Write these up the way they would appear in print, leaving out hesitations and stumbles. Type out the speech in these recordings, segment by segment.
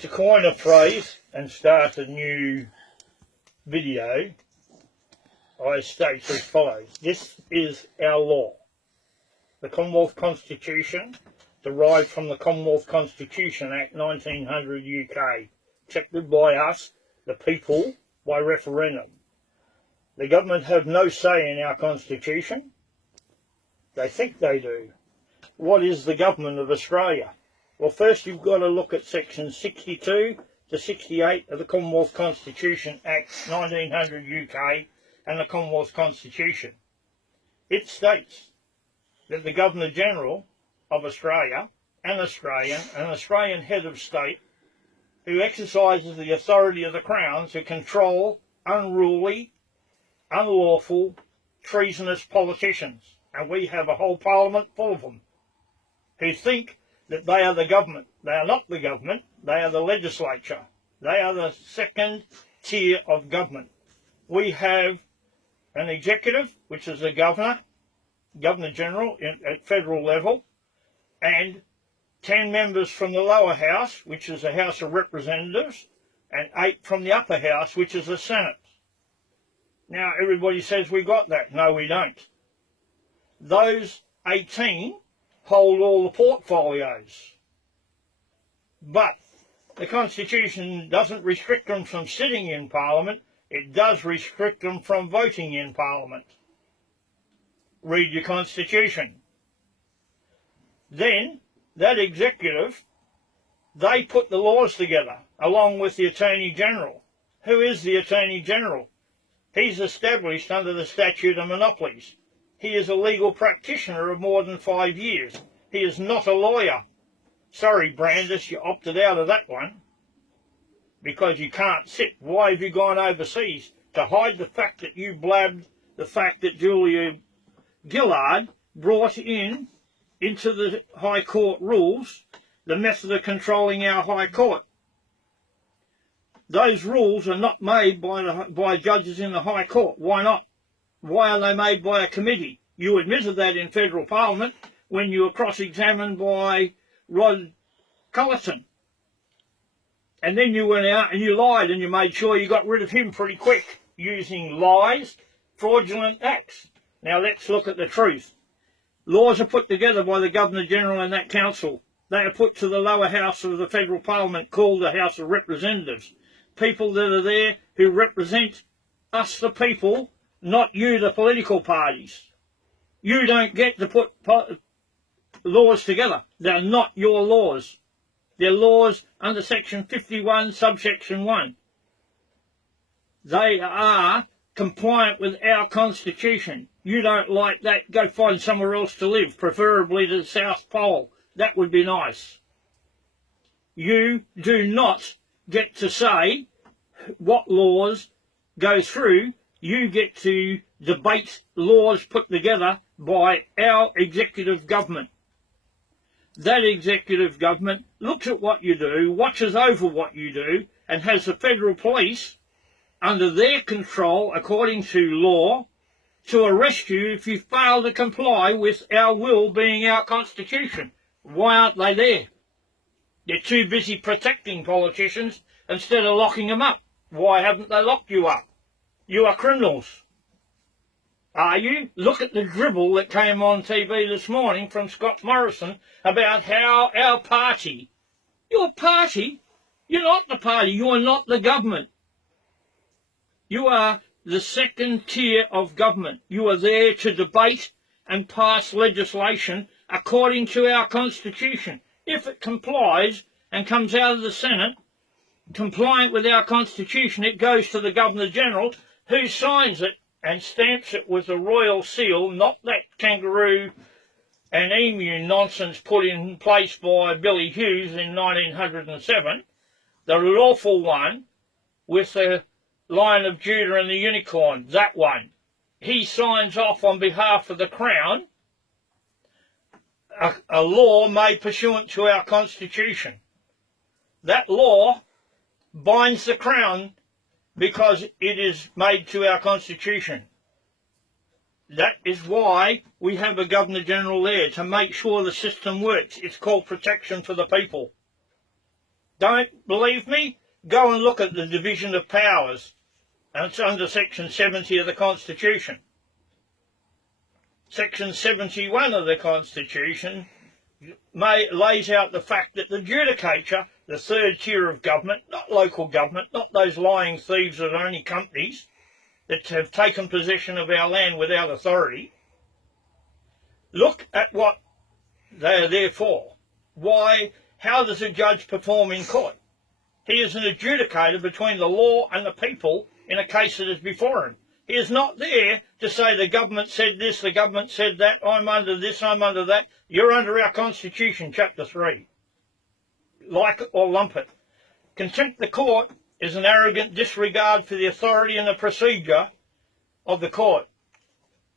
To coin a phrase and start a new video, I state as follows. This is our law. The Commonwealth Constitution, derived from the Commonwealth Constitution Act 1900 UK, accepted by us, the people, by referendum. The government have no say in our Constitution. They think they do. What is the government of Australia? Well, first you've got to look at sections 62 to 68 of the Commonwealth Constitution Act 1900 UK and the Commonwealth Constitution. It states that the Governor-General of Australia, an Australian head of state, who exercises the authority of the Crown to control unruly, unlawful, treasonous politicians. And we have a whole parliament full of them who think that they are the government. They are not the government, they are the legislature. They are the second tier of government. We have an executive, which is the Governor-General at federal level, and 10 members from the lower house, which is the House of Representatives, and 8 from the upper house, which is the Senate. Now, everybody says we got that. No, we don't. Those 18 hold all the portfolios. But the Constitution doesn't restrict them from sitting in Parliament. It does restrict them from voting in Parliament. Read your Constitution. Then, that executive, they put the laws together, along with the Attorney General. Who is the Attorney General? He's established under the Statute of Monopolies. He is a legal practitioner of more than 5 years. He is not a lawyer. Sorry, Brandis, you opted out of that one. Because you can't sit. Why have you gone overseas? To hide the fact that you blabbed the fact that Julia Gillard brought into the High Court rules the method of controlling our High Court. Those rules are not made by judges in the High Court. Why not? Why are they made by a committee? You admitted that in federal parliament when you were cross-examined by Rod Cullerton. And then you went out and you lied and you made sure you got rid of him pretty quick using lies, fraudulent acts. Now let's look at the truth. Laws are put together by the Governor-General and that council. They are put to the lower house of the federal parliament called the House of Representatives. People that are there who represent us, the people, not you, the political parties. You don't get to put laws together. They're not your laws. They're laws under section 51, subsection 1. They are compliant with our Constitution. You don't like that, go find somewhere else to live, preferably to the South Pole. That would be nice. You do not get to say what laws go through. You get to debate laws put together by our executive government. That executive government looks at what you do, watches over what you do, and has the federal police under their control, according to law, to arrest you if you fail to comply with our will being our Constitution. Why aren't they there? They're too busy protecting politicians instead of locking them up. Why haven't they locked you up? You are criminals. Are you? Look at the dribble that came on TV this morning from Scott Morrison about how our party, your party, you're not the party, you are not the government. You are the second tier of government. You are there to debate and pass legislation according to our Constitution. If it complies and comes out of the Senate, compliant with our Constitution, it goes to the Governor-General, who signs it and stamps it with the royal seal, not that kangaroo and emu nonsense put in place by Billy Hughes in 1907, the lawful one with the Lion of Judah and the unicorn, that one. He signs off on behalf of the Crown a law made pursuant to our Constitution. That law binds the Crown because it is made to our Constitution. That is why we have a Governor-General there, to make sure the system works. It's called protection for the people. Don't believe me? Go and look at the division of powers, and it's under Section 70 of the Constitution. Section 71 of the Constitution lays out the fact that the judicature, the third tier of government, not local government, not those lying thieves that are only companies that have taken possession of our land without authority, look at what they are there for. Why? How does a judge perform in court? He is an adjudicator between the law and the people in a case that is before him. He is not there to say the government said this, the government said that, I'm under this, I'm under that. You're under our Constitution, Chapter 3. Like it or lump it. Contempt of the court is an arrogant disregard for the authority and the procedure of the court.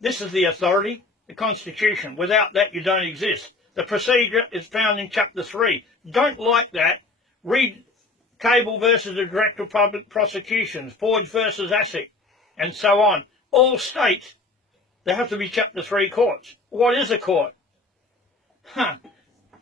This is the authority, the Constitution. Without that, you don't exist. The procedure is found in Chapter 3. Don't like that? Read Cable versus the Director of Public Prosecutions, Forge versus ASIC, and so on. All states, there have to be Chapter 3 courts. What is a court?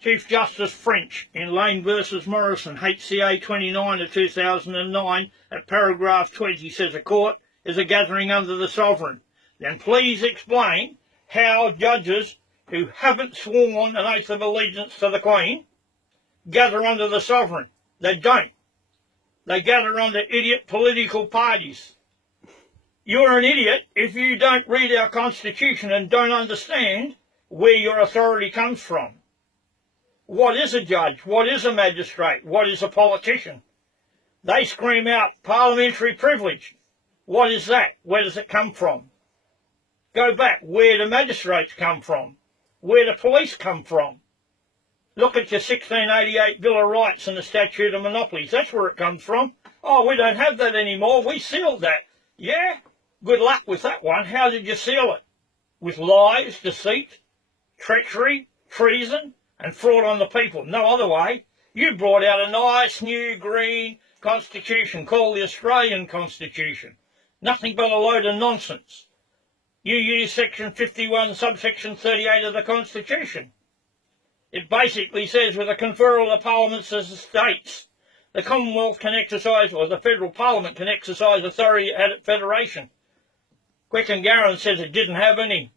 Chief Justice French in Lane versus Morrison, HCA 29 of 2009, at paragraph 20 says a court is a gathering under the sovereign. Then please explain how judges who haven't sworn an oath of allegiance to the Queen gather under the sovereign. They don't. They gather under idiot political parties. You're an idiot if you don't read our Constitution and don't understand where your authority comes from. What is a judge? What is a magistrate? What is a politician? They scream out parliamentary privilege. What is that? Where does it come from? Go back. Where do magistrates come from? Where do police come from? Look at your 1688 Bill of Rights and the Statute of Monopolies. That's where it comes from. Oh, we don't have that anymore. We sealed that. Yeah? Good luck with that one. How did you seal it? With lies, deceit, treachery, treason, and fraud on the people. No other way. You brought out a nice new green constitution called the Australian Constitution. Nothing but a load of nonsense. You use Section 51, subsection 38 of the Constitution. It basically says with the conferral of parliaments as the states, the Commonwealth can exercise, or the federal parliament can exercise authority at federation. Quick and Garron says it didn't have any,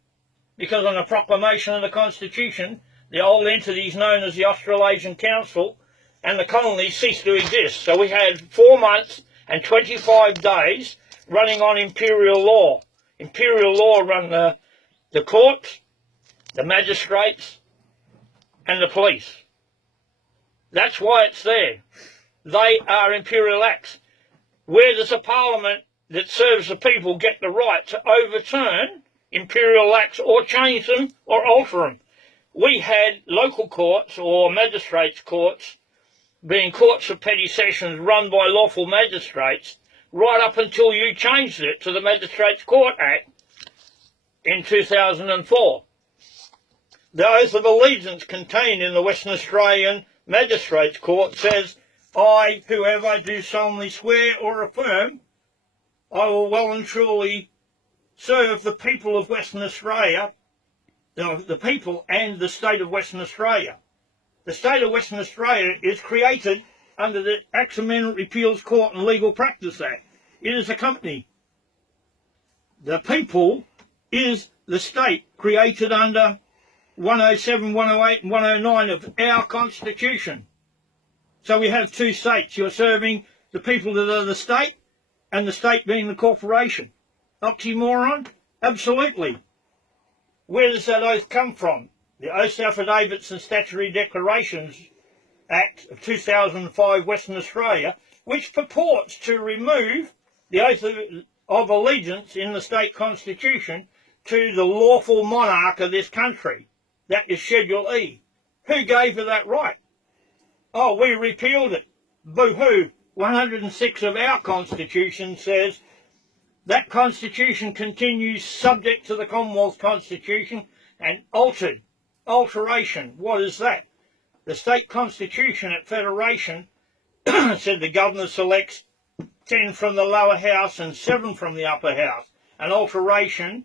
because on the proclamation of the Constitution, the old entities known as the Australasian Council and the colonies ceased to exist. So we had 4 months and 25 days running on imperial law. Imperial law run the courts, the magistrates, and the police. That's why it's there. They are imperial acts. Where does a parliament that serves the people get the right to overturn imperial acts or change them or alter them? We had local courts or magistrates' courts, being courts of petty sessions run by lawful magistrates, right up until you changed it to the Magistrates' Court Act in 2004. The oath of allegiance contained in the Western Australian Magistrates' Court says, I, whoever, do solemnly swear or affirm, I will well and truly serve the people of Western Australia, the people and the state of Western Australia. The state of Western Australia is created under the Acts Amendment Repeals Court and Legal Practice Act. It is a company. The people is the state created under 107, 108 and 109 of our Constitution. So we have two states. You're serving the people that are the state and the state being the corporation. Oxymoron? Absolutely. Where does that oath come from? The Oaths, Affidavits and Statutory Declarations Act of 2005, Western Australia, which purports to remove the oath of allegiance in the state constitution to the lawful monarch of this country. That is Schedule E. Who gave her that right? Oh, we repealed it. Boo-hoo. 106 of our Constitution says that Constitution continues subject to the Commonwealth Constitution and altered. Alteration. What is that? The state constitution at Federation said the governor selects 10 from the lower house and 7 from the upper house. An alteration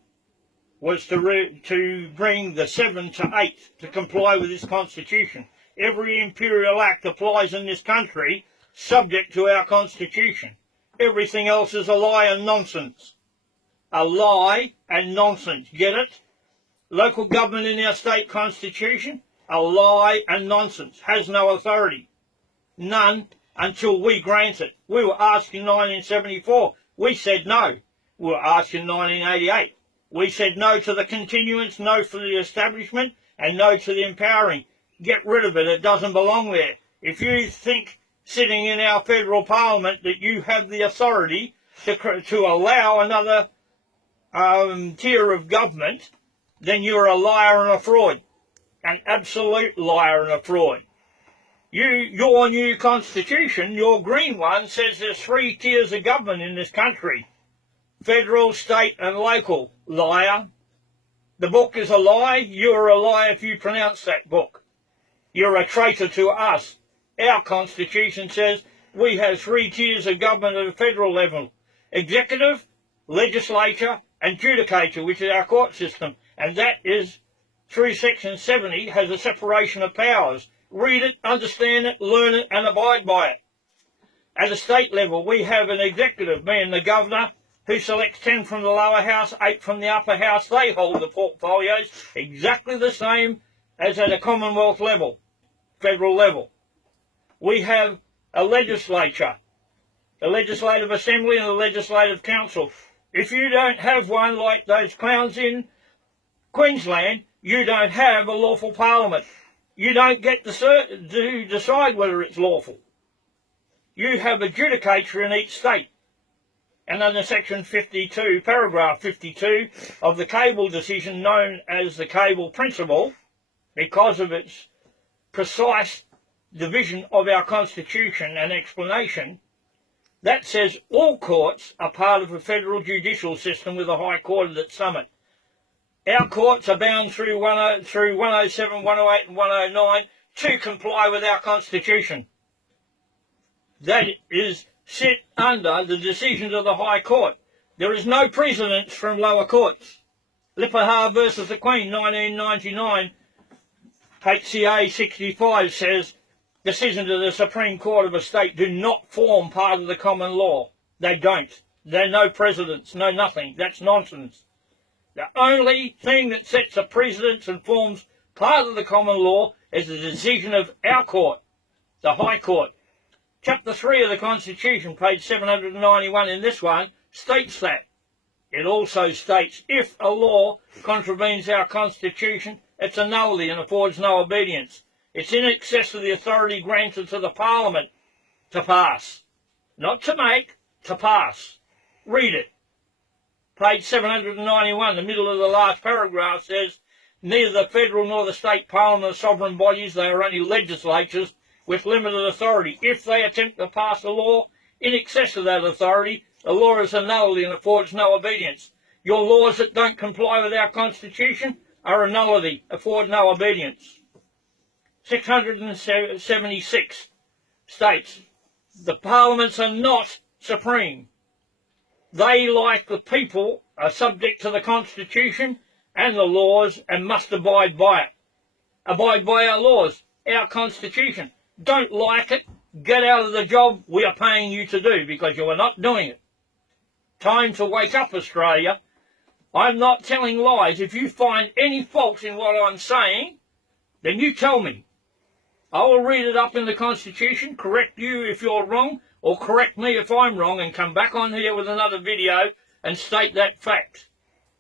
was to bring the 7 to 8 to comply with this constitution. Every imperial act applies in this country subject to our constitution. Everything else is a lie and nonsense. A lie and nonsense. Get it? Local government in our state constitution, a lie and nonsense. Has no authority. None until we grant it. We were asked in 1974. We said no. We were asked in 1988. We said no to the continuance, no for the establishment, and no to the empowering. Get rid of it. It doesn't belong there. If you think sitting in our federal parliament that you have the authority to allow another tier of government, then you're a liar and a fraud. An absolute liar and a fraud. Your new constitution, your green one, says there's 3 tiers of government in this country. Federal, state and local. Liar. The book is a lie. You're a liar if you pronounce that book. You're a traitor to us. Our constitution says we have 3 tiers of government at a federal level. Executive, legislature and judicature, which is our court system. And that is, through Section 70, has a separation of powers. Read it, understand it, learn it and abide by it. At a state level, we have an executive, being the governor, who selects 10 from the lower house, 8 from the upper house. They hold the portfolios exactly the same as at a Commonwealth level, federal level. We have a legislature, a legislative assembly and a legislative council. If you don't have one like those clowns in Queensland, you don't have a lawful parliament. You don't get to decide whether it's lawful. You have a judicature in each state. And under Section 52, paragraph 52 of the Cable decision, known as the Cable Principle, because of its precise division of our constitution and explanation, that says all courts are part of a federal judicial system with a high court at its summit. Our courts are bound through 107, 108 and 109 to comply with our constitution. That is, sit under the decisions of the High Court. There is no precedence from lower courts. Lippahar versus the Queen, 1999, HCA 65 says, decisions of the Supreme Court of a state do not form part of the common law. They don't. They're no precedents, no nothing. That's nonsense. The only thing that sets a precedence and forms part of the common law is the decision of our court, the High Court. Chapter 3 of the Constitution, page 791 in this one, states that. It also states, if a law contravenes our Constitution, it's a nullity and affords no obedience. It's in excess of the authority granted to the Parliament to pass. Not to make, to pass. Read it. Page 791, the middle of the last paragraph says, neither the federal nor the state parliament are sovereign bodies, they are only legislatures with limited authority. If they attempt to pass a law in excess of that authority, the law is a nullity and affords no obedience. Your laws that don't comply with our Constitution are a nullity, afford no obedience. 676 states, the parliaments are not supreme. They, like the people, are subject to the Constitution and the laws and must abide by it. Abide by our laws, our Constitution. Don't like it, get out of the job we are paying you to do because you are not doing it. Time to wake up, Australia. I'm not telling lies. If you find any faults in what I'm saying, then you tell me. I will read it up in the Constitution, correct you if you're wrong, or correct me if I'm wrong, and come back on here with another video and state that fact.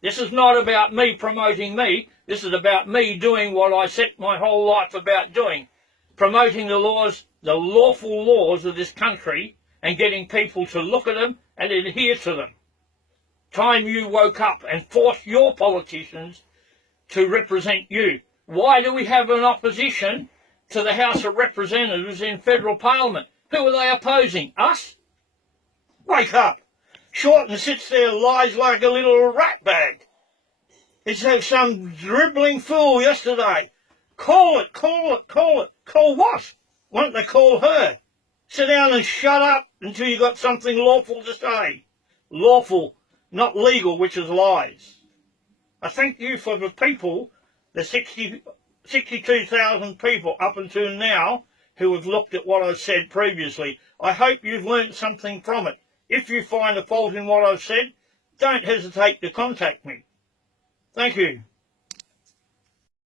This is not about me promoting me. This is about me doing what I set my whole life about doing. Promoting the laws, the lawful laws of this country, and getting people to look at them and adhere to them. Time you woke up and forced your politicians to represent you. Why do we have an opposition to the House of Representatives in federal parliament? Who are they opposing? Us? Wake up. Shorten sits there, lies like a little rat bag. It's some dribbling fool yesterday. Call it, call it, call it. Call what? Why don't they call her? Sit down and shut up until you got something lawful to say. Lawful, not legal, which is lies. I thank you for the people, the 62,000 people up until now who have looked at what I've said previously. I hope you've learnt something from it. If you find a fault in what I've said, don't hesitate to contact me. Thank you.